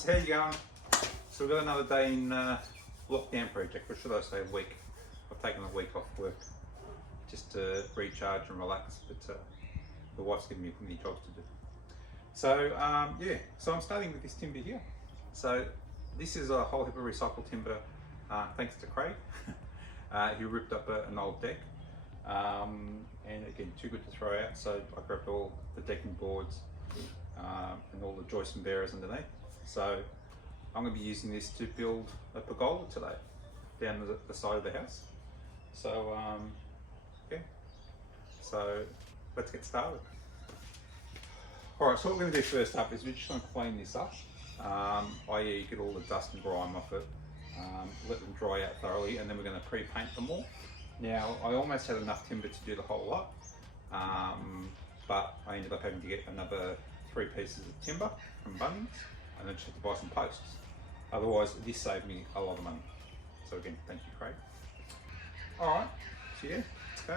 guys, how you going? So we've got another day in lockdown project, or should I say a week. I've taken a week off work just to recharge and relax, but the wife's given me plenty of jobs to do. So yeah, so I'm starting with this timber here. So this is a whole heap of recycled timber, thanks to Craig, who ripped up an old deck. And again, too good to throw out, so I grabbed all the decking boards and all the joists and bearers underneath. So I'm going to be using this to build a pergola today down the side of the house. So yeah, so let's get started. Alright, so what we're going to do first up is we're just going to clean this up, i.e. get all the dust and grime off it, let them dry out thoroughly, and then we're going to pre-paint them all. Now, I almost had enough timber to do the whole lot, but I ended up having to get another 3 pieces of timber from Bunnings, and then just had to buy some posts. Otherwise, this saved me a lot of money. So again, thank you, Craig. Alright, so yeah, let's go.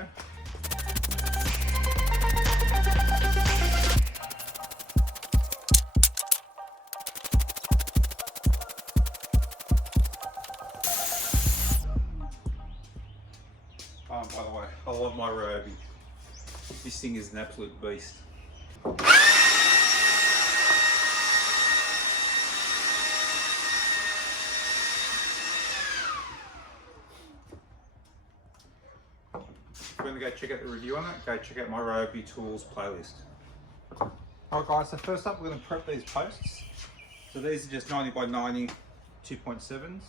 By the way, I love my Ryobi. This thing is an absolute beast. If you want to go check out the review on it, go check out my Ryobi Tools playlist. Alright guys, so first up we're going to prep these posts. So these are just 90 by 90 2.7s,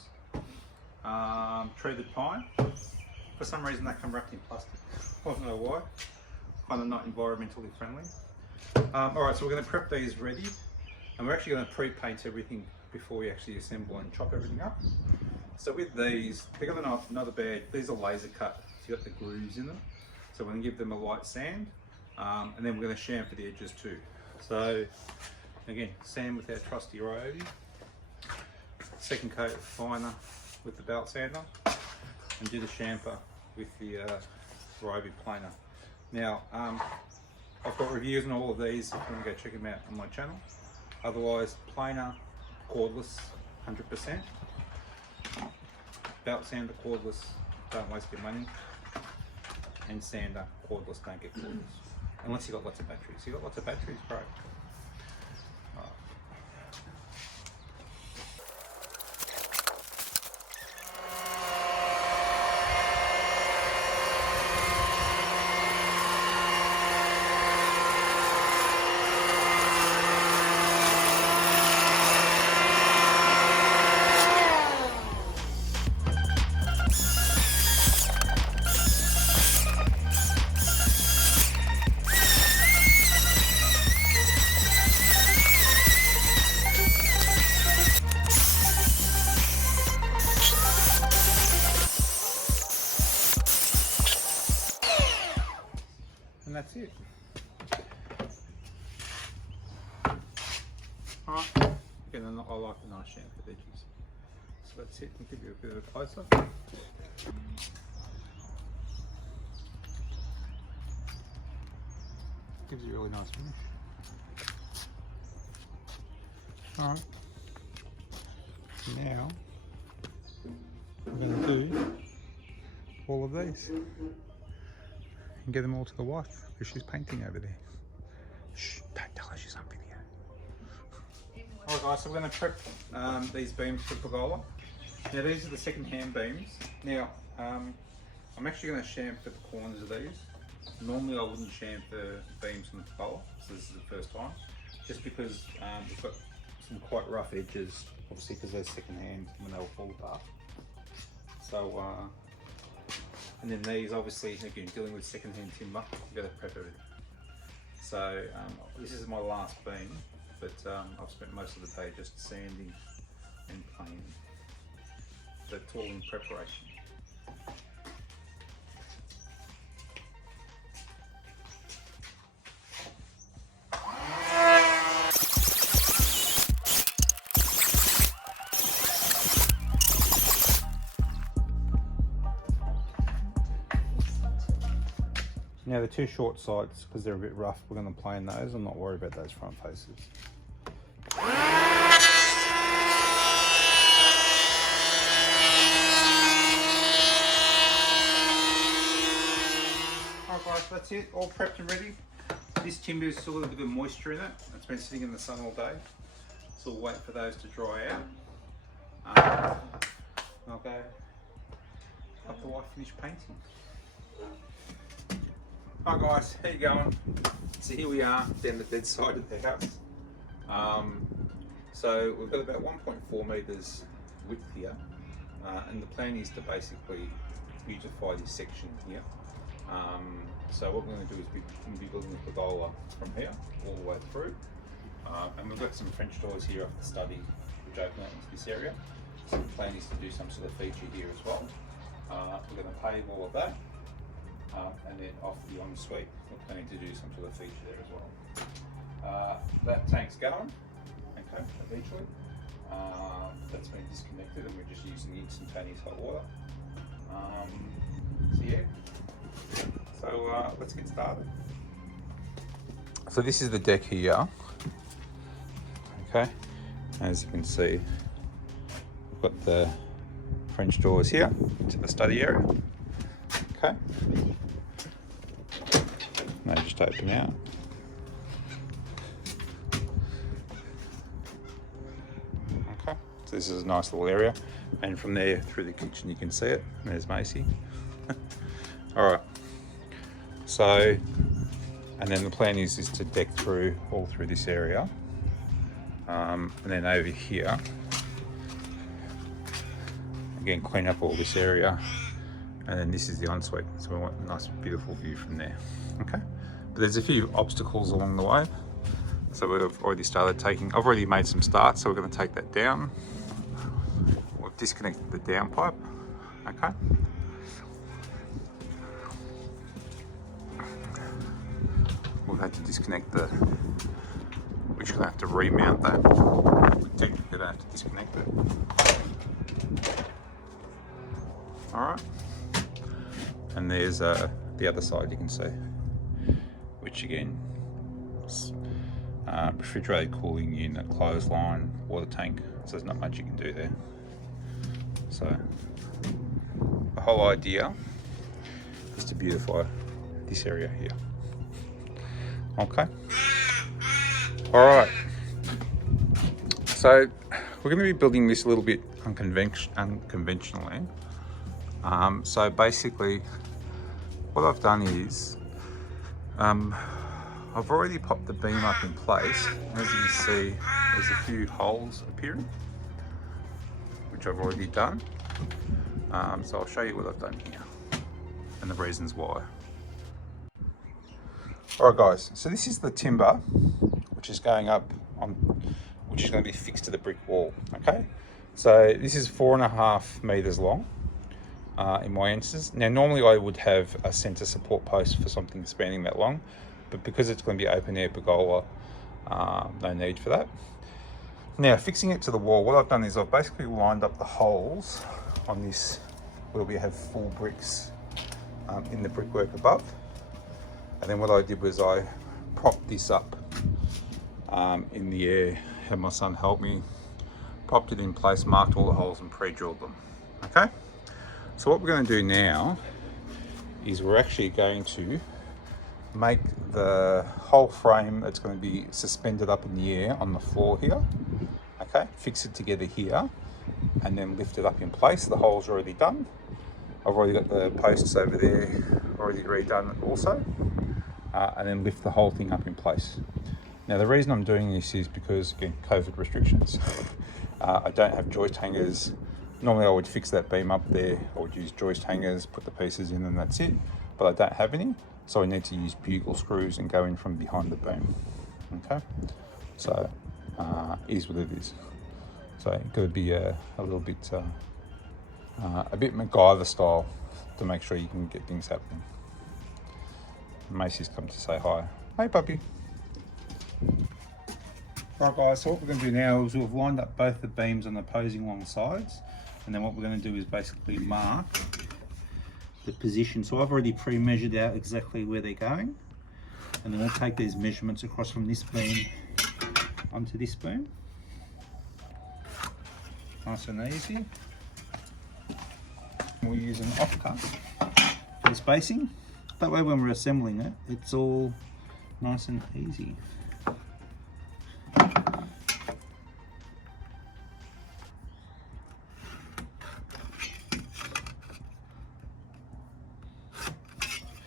treated pine. For some reason they come wrapped in plastic. I don't know why. Kind of not environmentally friendly. Alright, so we're going to prep these ready, and we're actually going to pre-paint everything before we actually assemble and chop everything up. So with these, they've got another bag. These are laser cut, so you've got the grooves in them. So we're going to give them a light sand, and then we're going to chamfer the edges too. So again, sand with our trusty Ryobi. Second coat finer with the belt sander, and do the chamfer with the Ryobi planer. Now, I've got reviews on all of these if you want to go check them out on my channel. Otherwise, planer, cordless, 100%. Belt sander, cordless, don't waste your money. And sander, cordless, don't get cordless. Unless you've got lots of batteries. You've got lots of batteries, great. And that's it. Alright, again, I like the nice chamfered edges. So that's it, I'll give you a bit of a close-up. Gives you a really nice finish. Alright, now we're going to do all of these. And get them all to the wife because she's painting over there. Shh, don't tell her she's on video. Alright guys, so we're going to prep these beams for pergola. Now these are the second-hand beams. Now I'm actually going to chamfer the corners of these. Normally I wouldn't chamfer beams from the pergola, so this is the first time. Just because we've got some quite rough edges, obviously because they're second-hand when they'll fall apart. So and then these, obviously, again, dealing with second-hand timber, you've got to prep everything. So this is my last beam, but I've spent most of the day just sanding and planing. So it's all in preparation. Now the two short sides, because they're a bit rough, we're going to plane those. I'm not worried about those front faces. Alright guys, that's it, all prepped and ready. This timber is still a little bit of moisture in it. It's been sitting in the sun all day. So we'll wait for those to dry out. I'll go up the white finish painting. Hi guys, how you going? So here we are down the bedside of the house. So we've got about 1.4 metres width here, and the plan is to basically beautify this section here. So what we're going to do is we're going to be building a pergola from here all the way through, and we've got some French doors here off the study which open out into this area. So the plan is to do some sort of feature here as well. We're going to pave all of that, and then off the ensuite we're planning to do some sort of feature there as well. That tank's going, okay, eventually. That's been disconnected and we're just using the instantaneous hot water. So yeah, so let's get started. So this is the deck here, okay, as you can see we've got the French doors here into the study area, okay, and they just open out. Okay, so this is a nice little area, and from there through the kitchen you can see it. There's Macy. All right, so and then the plan is to deck through all through this area, and then over here again clean up all this area, and then this is the ensuite, so we want a nice beautiful view from there. Okay, but there's a few obstacles along the way, so we've already started taking, I've already made some starts, so we're going to take that down. We've disconnected the downpipe, okay. We've had to disconnect the, we're just going to have to remount that. We're technically going to have to disconnect it. Alright. And there's the other side you can see, which again, refrigerated cooling unit, clothesline, water tank, so there's not much you can do there. So the whole idea is to beautify this area here. Okay. All right. So we're going to be building this a little bit unconventionally. So basically, what I've done is I've already popped the beam up in place. As you can see, there's a few holes appearing, which I've already done. So I'll show you what I've done here and the reasons why. Alright guys, so this is the timber which is going up on, which is going to be fixed to the brick wall, okay? So this is 4.5 meters long in my instance. Now normally I would have a center support post for something spanning that long, but because it's going to be open air pergola, no need for that. Now fixing it to the wall, what I've done is I've basically lined up the holes on this where we have full bricks in the brickwork above. And then what I did was I propped this up in the air, had my son help me, propped it in place, marked all the holes and pre-drilled them, okay? So what we're going to do now is we're actually going to make the whole frame that's going to be suspended up in the air on the floor here, okay? Fix it together here and then lift it up in place. The hole's already done. I've already got the posts over there already redone also. And then lift the whole thing up in place. Now the reason I'm doing this is because, again, COVID restrictions. I don't have joist hangers. Normally I would fix that beam up there. I would use joist hangers, put the pieces in and that's it. But I don't have any, so I need to use bugle screws and go in from behind the beam. Okay, so it is what it is. So it's got to be a little bit, a bit MacGyver style to make sure you can get things happening. Macy's come to say hi. Hey puppy. Right guys, so what we're going to do now is we've lined up both the beams on the opposing long sides, and then what we're going to do is basically mark the position. So I've already pre-measured out exactly where they're going, and then we'll take these measurements across from this beam onto this beam. Nice and easy. We'll use an offcut for the spacing. That way when we're assembling it, it's all nice and easy.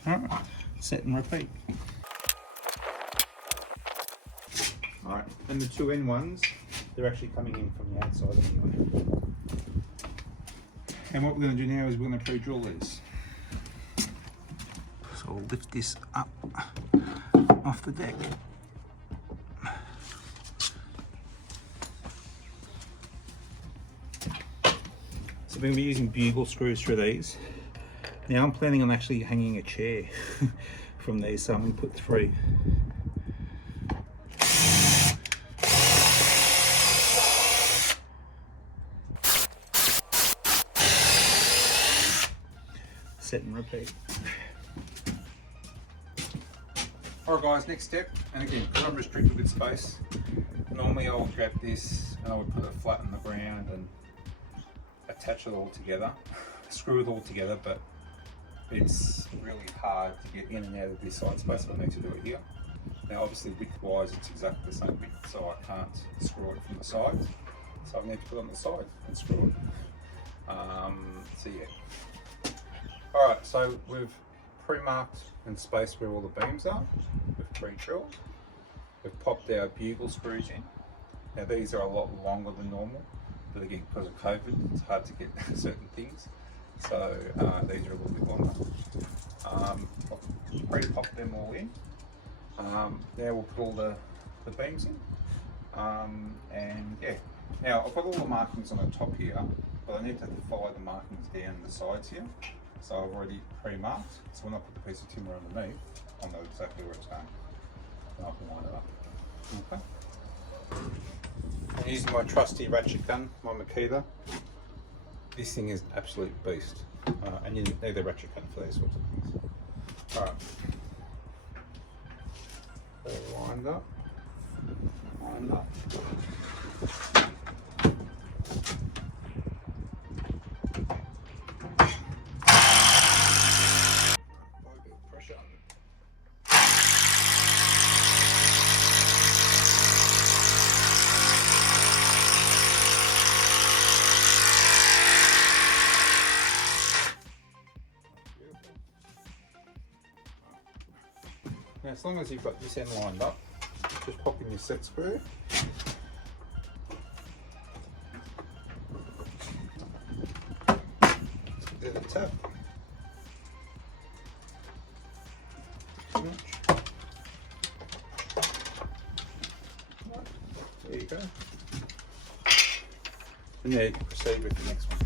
Alright, set and repeat. Alright, and the two end ones, they're actually coming in from the outside anyway. And what we're going to do now is we're going to pre-drill these. So we'll lift this up off the deck. So we're going to be using bugle screws for these. Now I'm planning on actually hanging a chair from these, so I'm going to put 3. Set and repeat. Alright guys, next step, and again, because I'm restricted with space, normally I would grab this and I would put it flat on the ground and attach it all together, screw it all together, but it's really hard to get in and out of this side space, so I need to do it here. Now obviously width-wise it's exactly the same width, so I can't screw it from the sides, so I need to put it on the side and screw it. So yeah. Alright, so we've pre-marked and spaced where all the beams are. We've pre-drilled. We've popped our bugle screws in. Now these are a lot longer than normal, but again, because of COVID, it's hard to get certain things. So these are a little bit longer. Pre-pop them all in. Now we'll put all the beams in. And yeah, now I've got all the markings on the top here, but I need to follow the markings down the sides here. So I've already pre-marked, so when I put the piece of timber underneath, I'll know exactly where it's going, and I can line it up. Okay. I'm using my trusty ratchet gun, my Makita. This thing is an absolute beast, and you need a ratchet gun for these sorts of things. Alright, they're lined up, lined up. Now, as long as you've got this end lined up, just pop in your set screw. Give it a tap. There you go. And then proceed with the next one.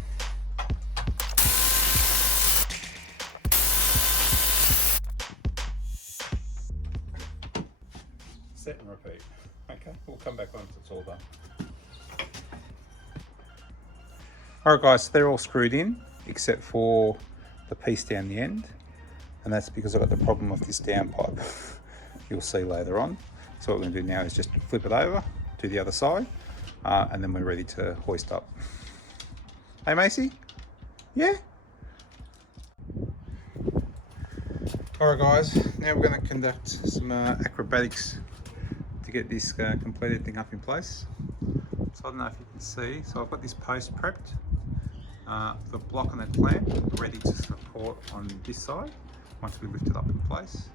Set and repeat. Okay, we'll come back once it's all done. Alright guys, so they're all screwed in except for the piece down the end, and that's because I've got the problem with this downpipe. You'll see later on. So what we're going to do now is just flip it over to the other side, and then we're ready to hoist up. Hey Macy? Yeah? Alright guys, now we're going to conduct some acrobatics to get this completed thing up in place. So I don't know if you can see, so I've got this post prepped, the block on that clamp ready to support on this side once we lift it up in place.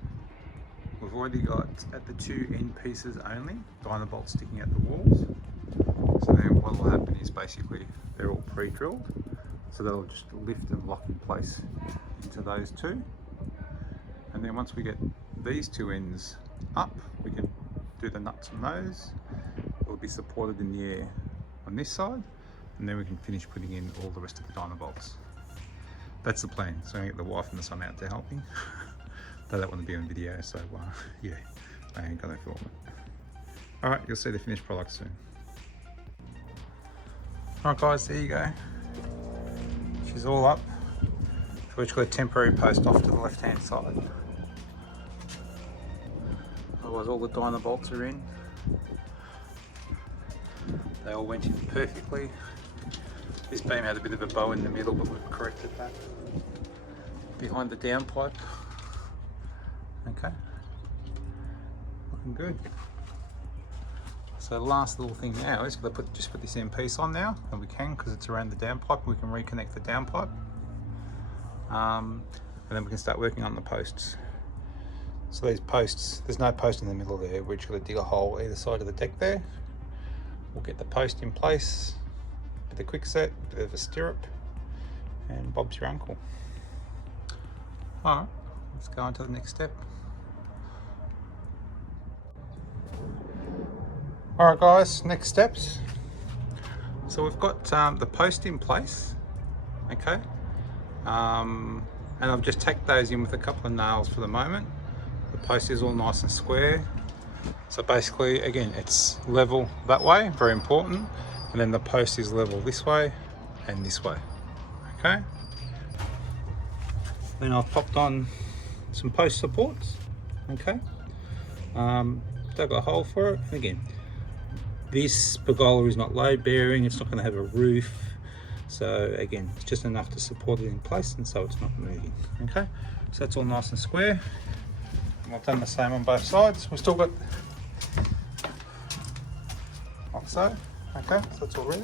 We've already got, at the 2 end pieces only, dynabolts sticking out the walls. So then what will happen is basically they're all pre-drilled, so they'll just lift and lock in place into those 2. And then once we get these 2 ends up, we can do the nuts on those. It'll be supported in the air on this side, and then we can finish putting in all the rest of the dynabolts. That's the plan. So I'm going to get the wife and the son out to help me. They don't want to be on video, so yeah, I ain't going to film it. Alright, you'll see the finished product soon. Alright guys, there you go. She's all up. So we've got a temporary post off to the left hand side. Otherwise all the dynabolts are in. They all went in perfectly. This beam had a bit of a bow in the middle, but we've corrected that. Behind the downpipe, Okay, looking good. So the last little thing now is to just put this end piece on now, and we can because it's around the downpipe. We can reconnect the downpipe, and then we can start working on the posts. So these posts, there's no post in the middle there. We're just going to dig a hole either side of the deck there. We'll get the post in place with a quick set, bit of a stirrup, and Bob's your uncle. All right, let's go on to the next step. All right guys, next steps. So we've got the post in place, okay? And I've just tacked those in with a couple of nails for the moment. The post is all nice and square. So basically, again, it's level that way, very important. And then the post is level this way and this way, okay? Then I've popped on some post supports, okay? Dug a hole for it. Again, this pergola is not load bearing, it's not going to have a roof. So again, it's just enough to support it in place and so it's not moving, okay? So that's all nice and square. And I've done the same on both sides. We've still got like so, okay, so that's all ready.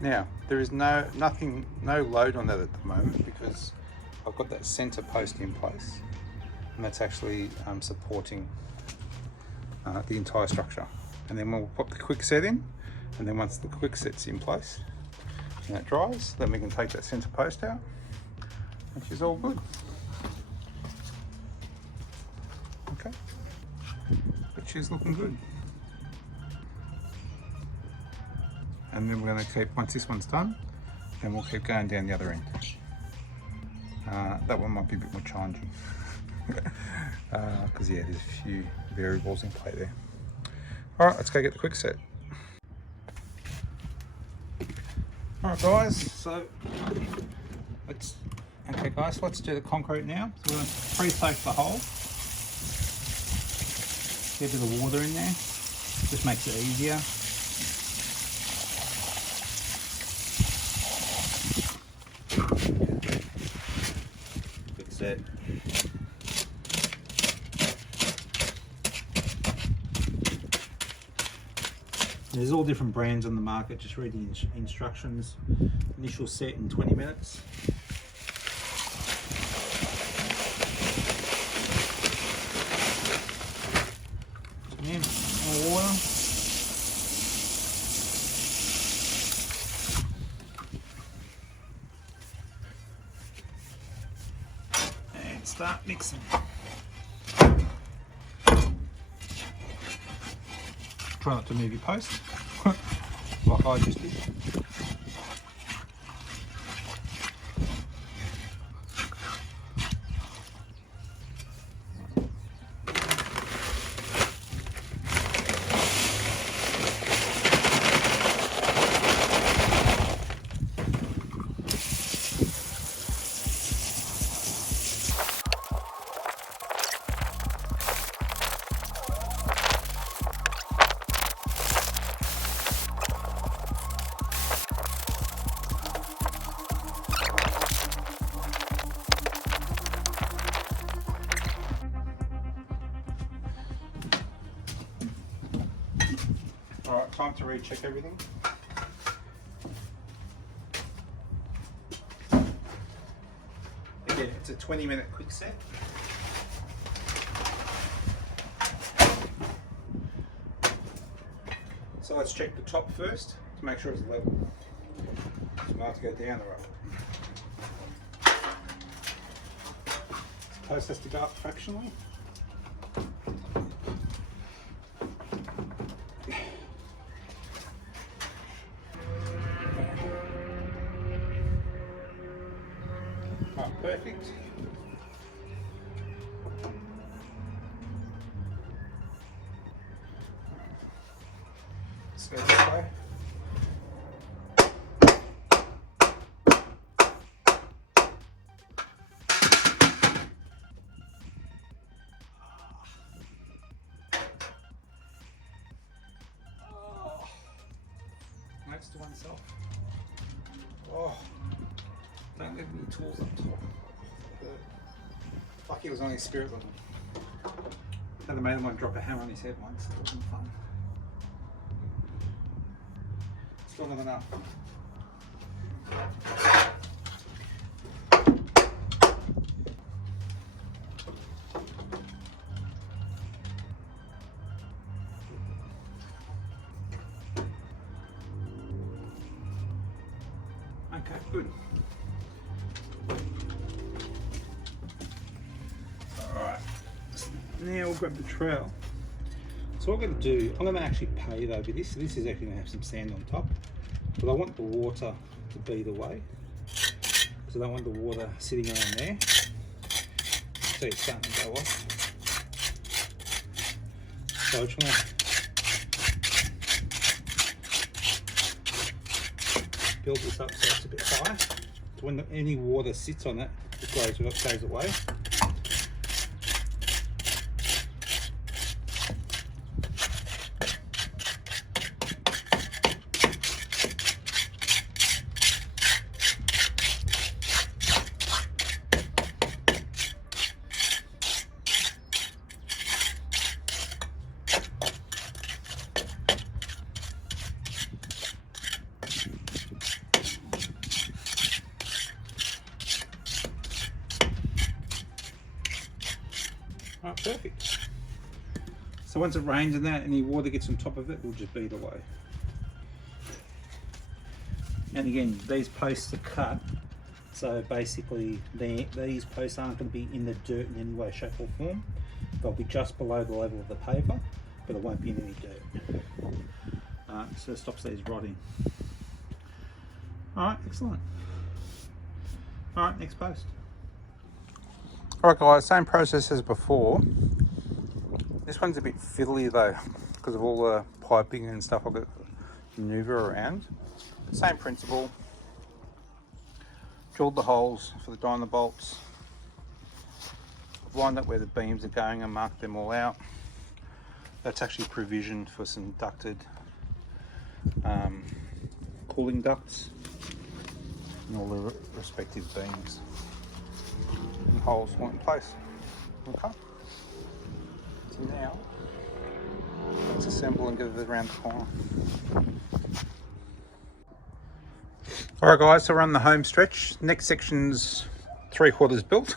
Now, there is no load on that at the moment because I've got that center post in place and that's actually supporting the entire structure. And then we'll pop the quick set in, and then once the quick set's in place and that dries, then we can take that center post out, which is all good. Okay, which is looking good. And then we're going to keep, once this one's done, then we'll keep going down the other end. That one might be a bit more challenging because yeah, there's a few variables in play there. All right, let's go get the quick set. All right guys, so let's do the concrete now. So we're going to pre-soak the hole. Get a bit of water in there, just makes it easier. Quick set. There's all different brands on the market, just read the instructions. Initial set in 20 minutes. Again, more water. And start mixing. Try not to move your post, like I just did. Alright, time to recheck everything. Again, it's a 20-minute quick set. So let's check the top first to make sure it's level. So now to go down the road. This post has to go up fractionally. Perfect. Let's go this way. Next to oneself. Oh, don't leave any tools up top. lucky it was only spirit level. Had the mate of mine drop a hammer on his head once, that wasn't fun. Still not enough. Okay, good. Alright, now we'll grab the trowel. So what I'm going to do, I'm going to actually pave over this. So this is actually going to have some sand on top. But I want the water to bead away. Because I don't want the water sitting around there. See it's starting to go off. So I'm trying to build this up so it's a bit higher. So when any water sits on it, it goes away. Alright, perfect. So once it rains and that, any water gets on top of it, will just bead away. And again, these posts are cut, so basically these posts aren't going to be in the dirt in any way, shape or form. They'll be just below the level of the paver, but it won't be in any dirt. So it stops these rotting. Alright, excellent. Alright, next post. Alright guys, same process as before. This one's a bit fiddly though, because of all the piping and stuff I've got to maneuver around. Same principle. Drilled the holes for the dyno bolts. I've lined up where the beams are going and marked them all out. That's actually provisioned for some ducted cooling ducts and all the respective beams. And holes all in place. Okay. So now let's assemble and get it around the corner. Alright guys, so we're on the home stretch. Next section's 3/4 built.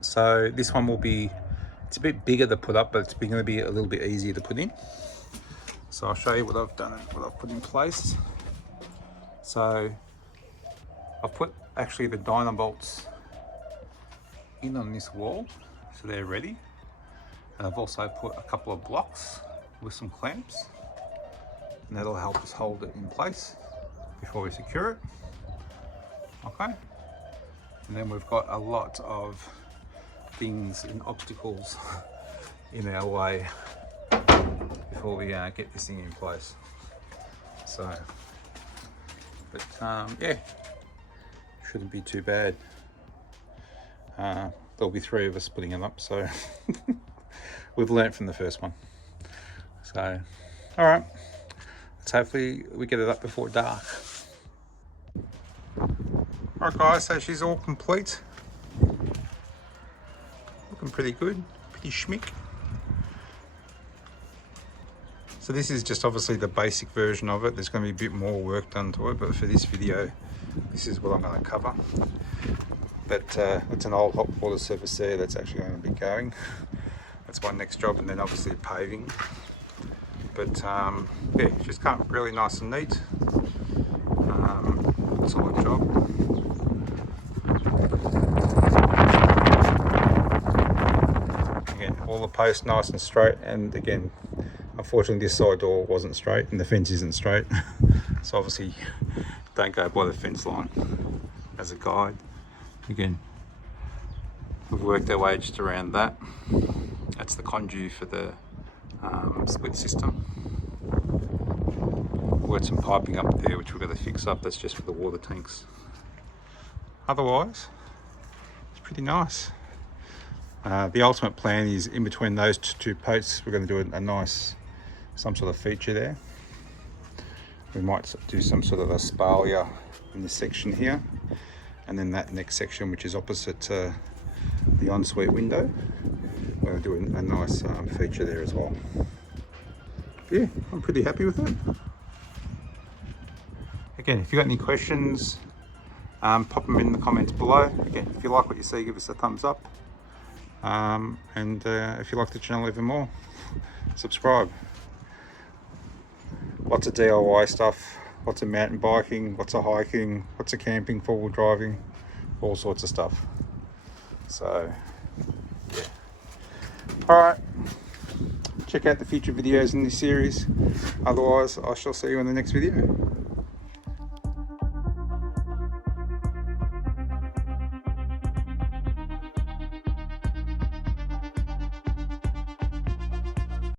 So this one will be, it's a bit bigger to put up, but it's going to be a little bit easier to put in. So I'll show you what I've done and what I've put in place. So I've put actually the dyno bolts in on this wall, so they're ready. And I've also put a couple of blocks with some clamps, and that'll help us hold it in place before we secure it. Okay. And then we've got a lot of things and obstacles in our way before we get this thing in place. So, but yeah, shouldn't be too bad. There'll be 3 of us putting it up, so we've learnt from the first one. So, all right, let's hopefully we get it up before dark. All right guys, so she's all complete. Looking pretty good, pretty schmick. So this is just obviously the basic version of it. There's going to be a bit more work done to it, but for this video, this is what I'm going to cover. But it's an old hot water surface there that's actually going to be going. That's my next job, and then obviously paving. But yeah, just come really nice and neat. Solid job. Again, all the posts nice and straight, and again, unfortunately this side door wasn't straight and the fence isn't straight. So obviously don't go by the fence line as a guide. Again, we've worked our way just around that. That's the conduit for the split system. We've got some piping up there which we've got to fix up. That's just for the water tanks. Otherwise, it's pretty nice. The ultimate plan is in between those 2 posts, we're going to do a nice, some sort of feature there. We might do some sort of a spalia in this section here, and then that next section, which is opposite to the ensuite window. We're going to do a nice feature there as well. Yeah, I'm pretty happy with it. Again, if you've got any questions, pop them in the comments below. Again, if you like what you see, give us a thumbs up. If you like the channel even more, subscribe. Lots of DIY stuff, lots of mountain biking, lots of hiking, lots of camping, four-wheel driving, all sorts of stuff. So, yeah. Alright, check out the future videos in this series. Otherwise, I shall see you in the next video.